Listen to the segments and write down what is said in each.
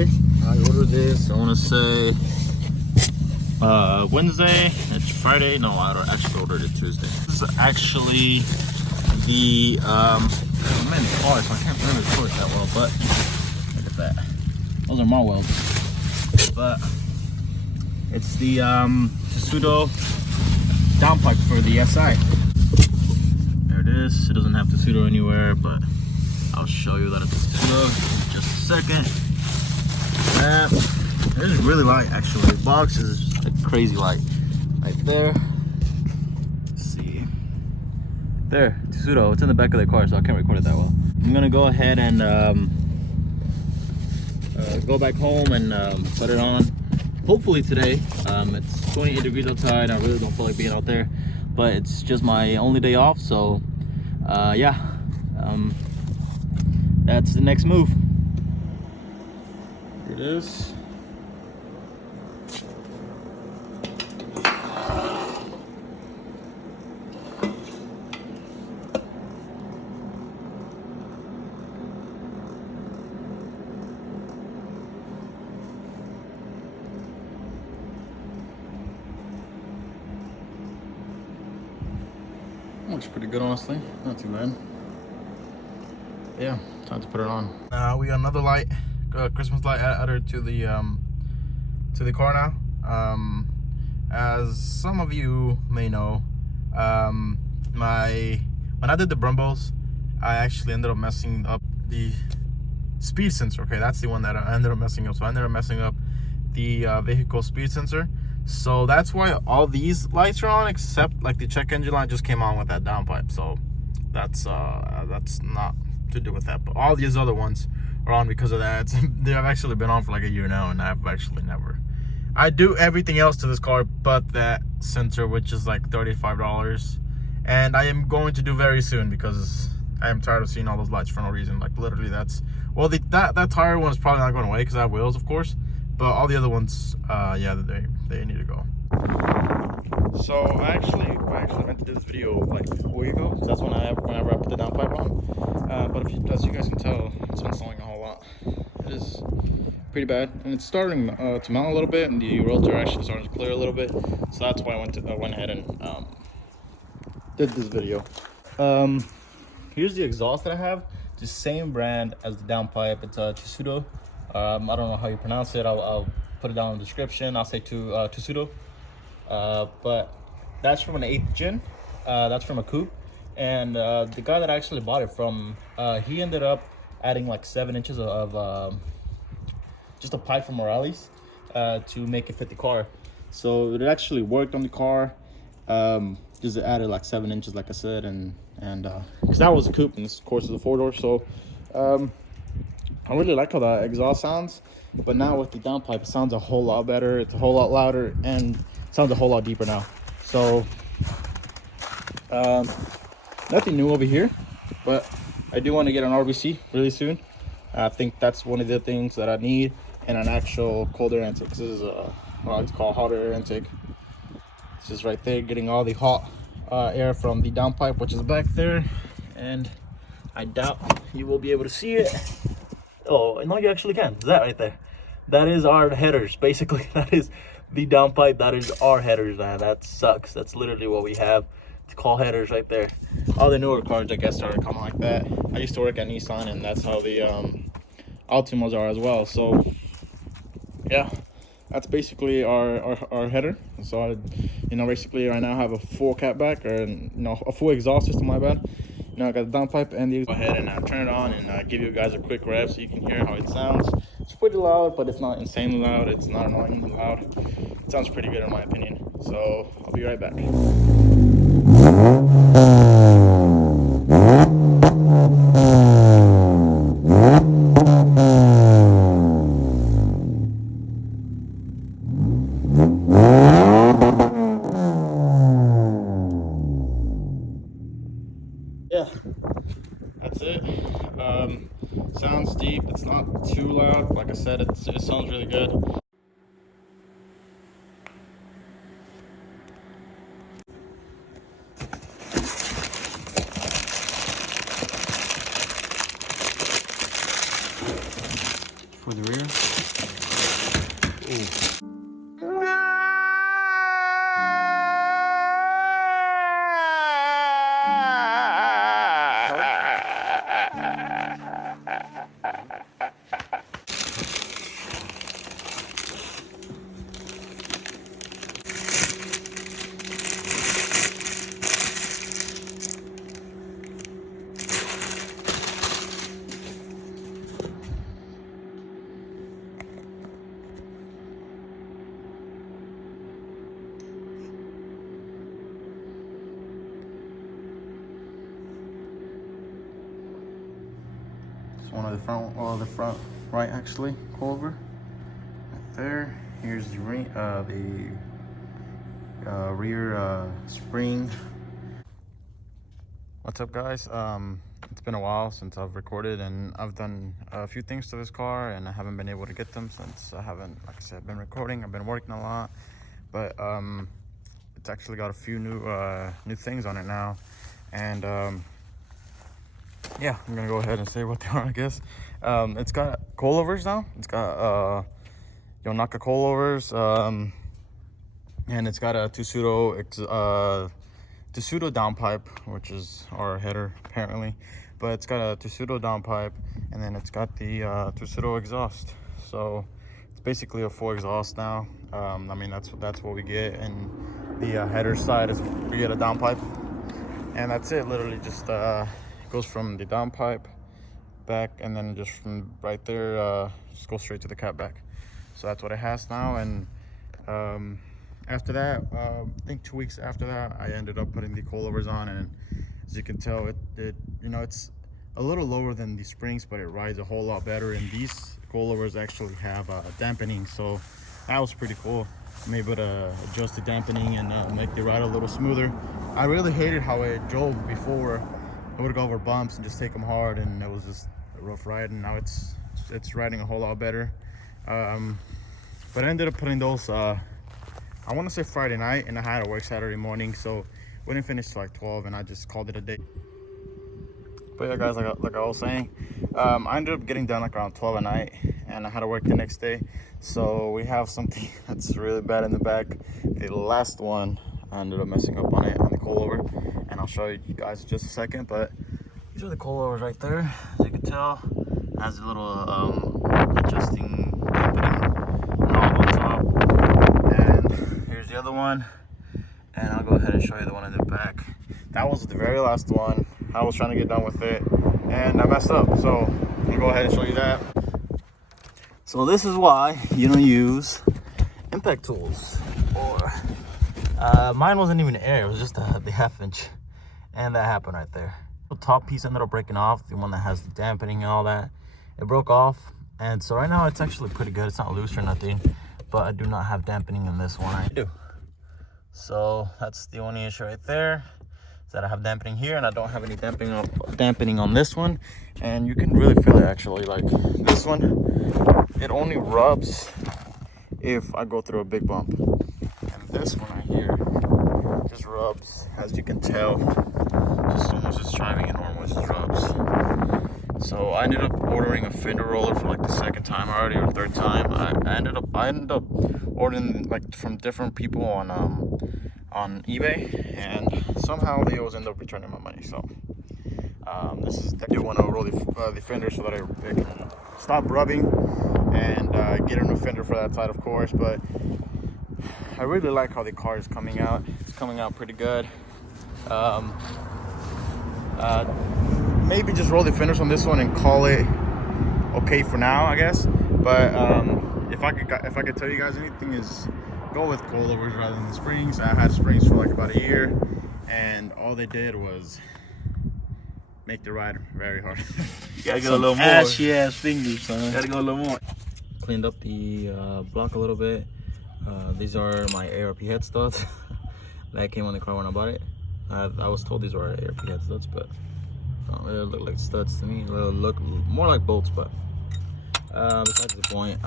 I ordered this, I want to say Wednesday. It's Friday. No, I actually ordered it Tuesday. This is actually the I'm in the car, so I can't really record it that well, but look at that. Those are my welds. But it's the Tsudo downpipe for the SI. There it is. It doesn't have Tsudo anywhere, but I'll show you that it's Tsudo in just a second. It is really light, actually. The box is like crazy light. Right there. Let's see. There, Tsudo. It's in the back of the car, so I can't record it that well. I'm gonna go ahead and go back home and put it on. Hopefully today. It's 28 degrees outside. I really don't feel like being out there, but it's just my only day off, so yeah. That's the next move. Here it is. Looks pretty good, honestly. Not too bad. Yeah, time to put it on. We got another light, Christmas light added to the car now. As some of you may know, when I did the Brumbos, I actually ended up messing up the speed sensor. Okay, that's the one that I ended up messing up. So I ended up messing up the vehicle speed sensor. So that's why all these lights are on, except like the check engine light just came on with that downpipe. So that's not to do with that, but all these other ones are on because of that. They have actually been on for like a year now, and I've actually never. I do everything else to this car but that sensor, which is like $35, and I am going to do very soon because I am tired of seeing all those lights for no reason. Like literally, that's well, that tire one is probably not going away because I have wheels, of course. But all the other ones, yeah, they need to go. So I actually meant to do this video like a week ago, because that's whenever I put the downpipe on. But as you guys can tell, it's been snowing a whole lot. It is pretty bad, and it's starting to melt a little bit, and the roads are actually starting to clear a little bit. So that's why I went ahead and did this video. Here's the exhaust that I have. The same brand as the downpipe. It's a Tsudo. I don't know how you pronounce it. I'll put it down in the description. I'll say Tsudo. But that's from an 8th gen. That's from a coupe, and the guy that I actually bought it from, he ended up adding like 7 inches of just a pipe from Morales to make it fit the car. So it actually worked on the car. Just added like 7 inches, like I said, and because that was a coupe and this of course is a 4-door. So I really like how that exhaust sounds, but now with the downpipe, it sounds a whole lot better. It's a whole lot louder and sounds a whole lot deeper now. So nothing new over here, but I do want to get an RBC really soon. I think that's one of the things that I need, and an actual cold air intake. This is what it's called, hot air intake. This is right there, getting all the hot air from the downpipe, which is back there, and I doubt you will be able to see it. Oh, no, you actually can. Is that right there? That is our headers, basically. That is the downpipe. That is our headers, man. That sucks. That's literally what we have. It's called headers right there. All the newer cars, I guess, started coming like that. I used to work at Nissan, and that's how the Altimas are as well. So yeah, that's basically our header. So I, basically right now I have a full catback, or a full exhaust system. My bad. I got the downpipe and the. Go ahead and turn it on and give you guys a quick rev so you can hear how it sounds. It's pretty loud, but it's not insanely loud. It's not annoyingly loud. It sounds pretty good in my opinion. So I'll be right back. Yeah, that's it. Sounds deep. It's not too loud. Like I said, it sounds really good. for the rear. Ooh. One of the front, the front right actually, coilover, right there. Here's the rear spring. What's up, guys? It's been a while since I've recorded, and I've done a few things to this car, and I haven't been able to get them since I haven't, like I said, been recording. I've been working a lot, but it's actually got a few new things on it now, and yeah, I'm gonna go ahead and say what they are, I guess. It's got coilovers now. It's got Yonaka coilovers, and it's got a Tsudo downpipe, which is our header apparently. But it's got a Tsudo downpipe, and then it's got the Tsudo exhaust. So it's basically a full exhaust now. I mean, that's what we get, and the header side is we get a downpipe, and that's it. Literally just goes from the downpipe back, and then just from right there just go straight to the catback. So that's what it has now. And after that, I think 2 weeks after that, I ended up putting the coilovers on, and as you can tell, it you know, it's a little lower than the springs, but it rides a whole lot better. And these coilovers actually have dampening, so that was pretty cool. I'm able to adjust the dampening and make the ride a little smoother. I really hated how it drove before. I would go over bumps and just take them hard, and it was just a rough ride. And now it's riding a whole lot better. But I ended up putting those I want to say Friday night, and I had to work Saturday morning, so we didn't finish till like 12, and I just called it a day. But yeah, guys, like I was saying, I ended up getting done like around 12 at night, and I had to work the next day. So we have something that's really bad in the back. The last one, I ended up messing up on it, on the coilover, and I'll show you guys in just a second. But these are the coilovers right there. As you can tell, it has a little adjusting dampening knob on top. And here's the other one, and I'll go ahead and show you the one in the back. That was the very last one. I was trying to get done with it, and I messed up, so I'll go ahead and show you that. So this is why you don't use impact tools. Or mine wasn't even air, it was just the half inch, and that happened right there. The top piece ended up breaking off, the one that has the dampening and all that. It broke off, and so right now it's actually pretty good. It's not loose or nothing, but I do not have dampening in this one. I do. So that's the only issue right there, is that I have dampening here, and I don't have any dampening on this one. And you can really feel it actually. Like this one, it only rubs if I go through a big bump, and this one right here just rubs, as you can tell, just almost just driving it normal, it just rubs. So I ended up ordering a fender roller for like the second time already, or third time. I ended up ordering like from different people on eBay, and somehow they always end up returning my money. So I do want to roll the fender so that it can stop rubbing, and get a new fender for that side, of course. But I really like how the car is coming out. It's coming out pretty good. Maybe just roll the fenders on this one and call it okay for now, I guess. But if I could tell you guys anything, is go with coilovers rather than springs. I had springs for like about a year, and all they did was make the ride very hard. You gotta go a little more. Ashy ass fingers, son. Gotta go a little more. Cleaned up the block a little bit. These are my ARP head studs that came on the car when I bought it. I was told these were ARP head studs, but don't really look like studs to me. They look more like bolts, but besides the point.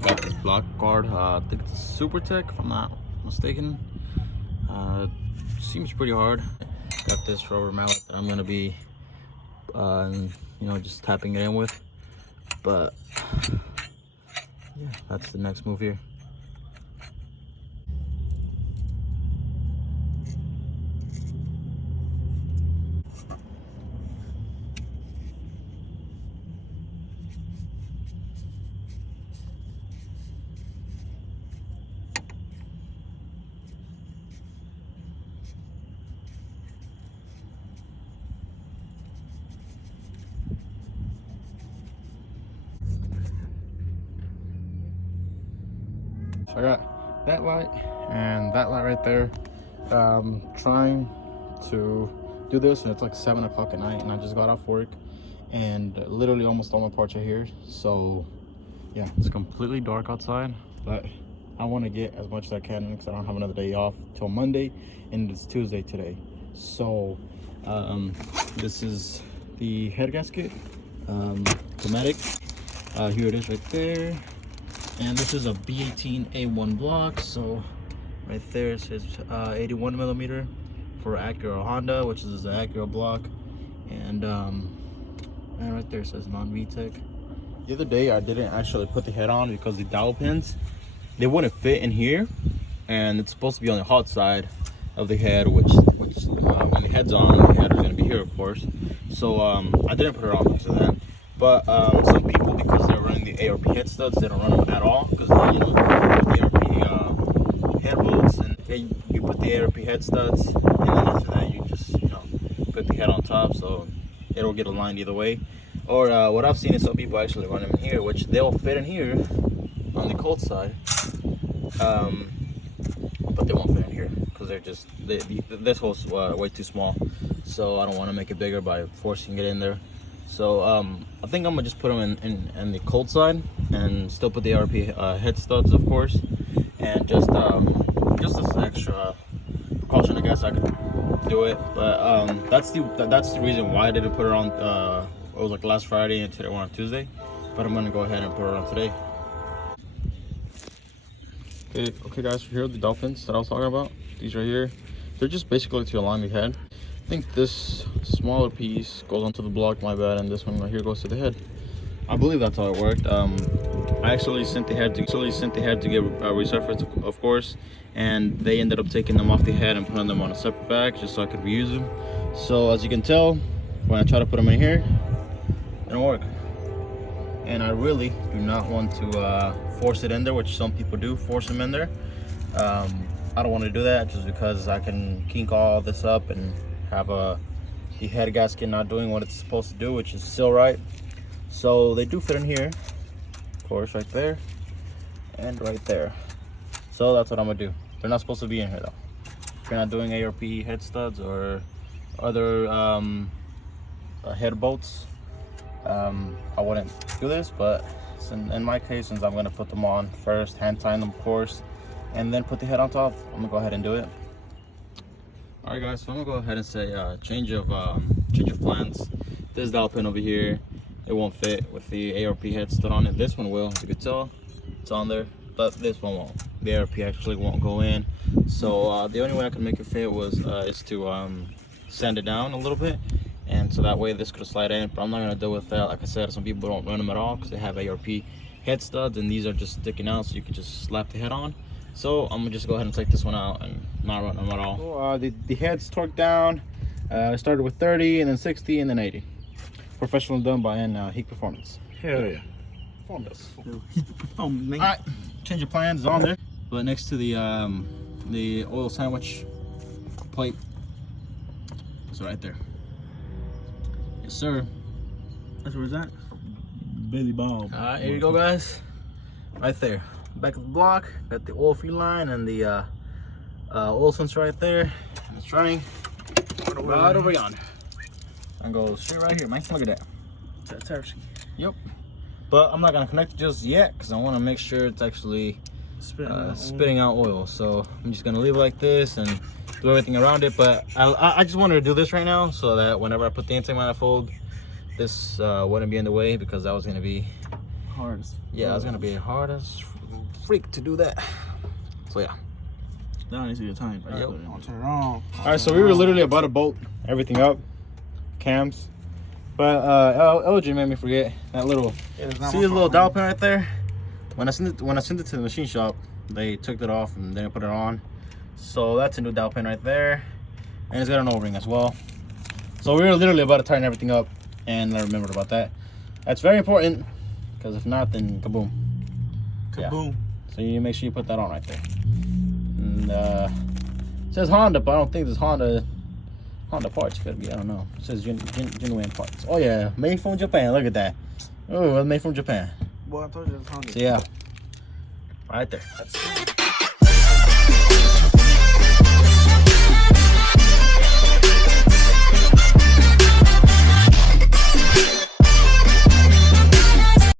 Got this block guard. I think it's Super Tech, if I'm not mistaken. Seems pretty hard. Got this rubber mallet that I'm gonna be, you know, just tapping it in with. But yeah, that's the next move here. So I got that light and that light right there. Trying to do this, and it's like 7 o'clock at night, and I just got off work, and literally almost all my parts are here. So yeah, it's completely dark outside, but I want to get as much as I can because I don't have another day off till Monday, and it's Tuesday today. So this is the head gasket, cometic. Here it is right there. And this is a B18A1 block. So right there it says 81 millimeter for Acura or Honda, which is the Acura block. And right there it says non-VTEC. The other day I didn't actually put the head on because the dowel pins, they wouldn't fit in here, and it's supposed to be on the hot side of the head, which when the head's on, the head is going to be here, of course. So I didn't put it on because of that. But some people, because they're running the ARP head studs, they don't run them at all, because you know, the ARP head bolts, and you put the ARP head studs, and then after that you just, you know, put the head on top, so it'll get aligned either way. Or what I've seen is some people actually run them in here, which they'll fit in here on the cold side, but they won't fit in here because they're just this hole's way too small, so I don't want to make it bigger by forcing it in there. So I think I'm gonna just put them in the cold side and still put the ARP head studs, of course, and just as an extra precaution, I guess I could do it. But that's the reason why I didn't put it on. It was like last Friday, and today we're on Tuesday, but I'm gonna go ahead and put it on today. Okay guys, here are the dolphins that I was talking about. These right here, they're just basically to align the head. I think this smaller piece goes onto the block, my bad, and this one right here goes to the head. I believe that's how it worked. I actually sent the head to get resurfaced, of course, and they ended up taking them off the head and putting them on a separate bag just so I could reuse them. So as you can tell, when I try to put them in here, it don't work. And I really do not want to force it in there, which some people do, force them in there. I don't want to do that just because I can kink all this up and have the head gasket not doing what it's supposed to do, which is still right. So they do fit in here, of course, right there and right there. So that's what I'm gonna do. They're not supposed to be in here though. If you're not doing ARP head studs or other head bolts, I wouldn't do this. But in my case, since I'm gonna put them on first, hand tie them, of course, and then put the head on top, I'm gonna go ahead and do it. All right guys, so I'm gonna go ahead and say change of plans. This dowel pin over here, it won't fit with the ARP head stud on it. This one will, as you can tell, it's on there, but this one won't. The ARP actually won't go in. So the only way I could make it fit was is to sand it down a little bit, and so that way this could slide in. But I'm not gonna deal with that. Like I said, some people don't run them at all because they have ARP head studs, and these are just sticking out, so you can just slap the head on. So I'm gonna just go ahead and take this one out and not run them at all. So, the head's torqued down. I started with 30, and then 60, and then 80. Professional done by Heat Performance. Hell yeah. Performance. All right, change of plans is on there. But next to the oil sandwich plate, it's right there. Yes, sir. That's where it's at. Billy Bob. All right, here you go, guys. Right there. Back of the block, got the oil free line and the oil sensor right there. It's running right over yonder. And go straight right here, man. Look at that. That's actually. Yep. But I'm not gonna connect it just yet because I want to make sure it's actually spitting out oil. So I'm just gonna leave it like this and do everything around it. But I just wanted to do this right now so that whenever I put the intake manifold, this wouldn't be in the way, because that was gonna be hard. Yeah, it was gonna be hard as freak to do that. So yeah. Now needs to be a time. Right? Yep. Turn it on. All right, so we were literally about to bolt everything up, cams, But LG made me forget that little. See this little dowel pin right there? When I sent it to the machine shop, they took it off and then put it on. So that's a new dowel pin right there, and it's got an O-ring as well. So we were literally about to tighten everything up, and I remembered about that. That's very important, because if not, then kaboom. Kaboom. Yeah. So you make sure you put that on right there. And it says Honda, but I don't think there's Honda parts. Could be, I don't know. It says genuine parts. Oh yeah, made from Japan. Look at that. Oh, made from Japan. Boy, I told you it's Honda. So yeah, right there. That's it.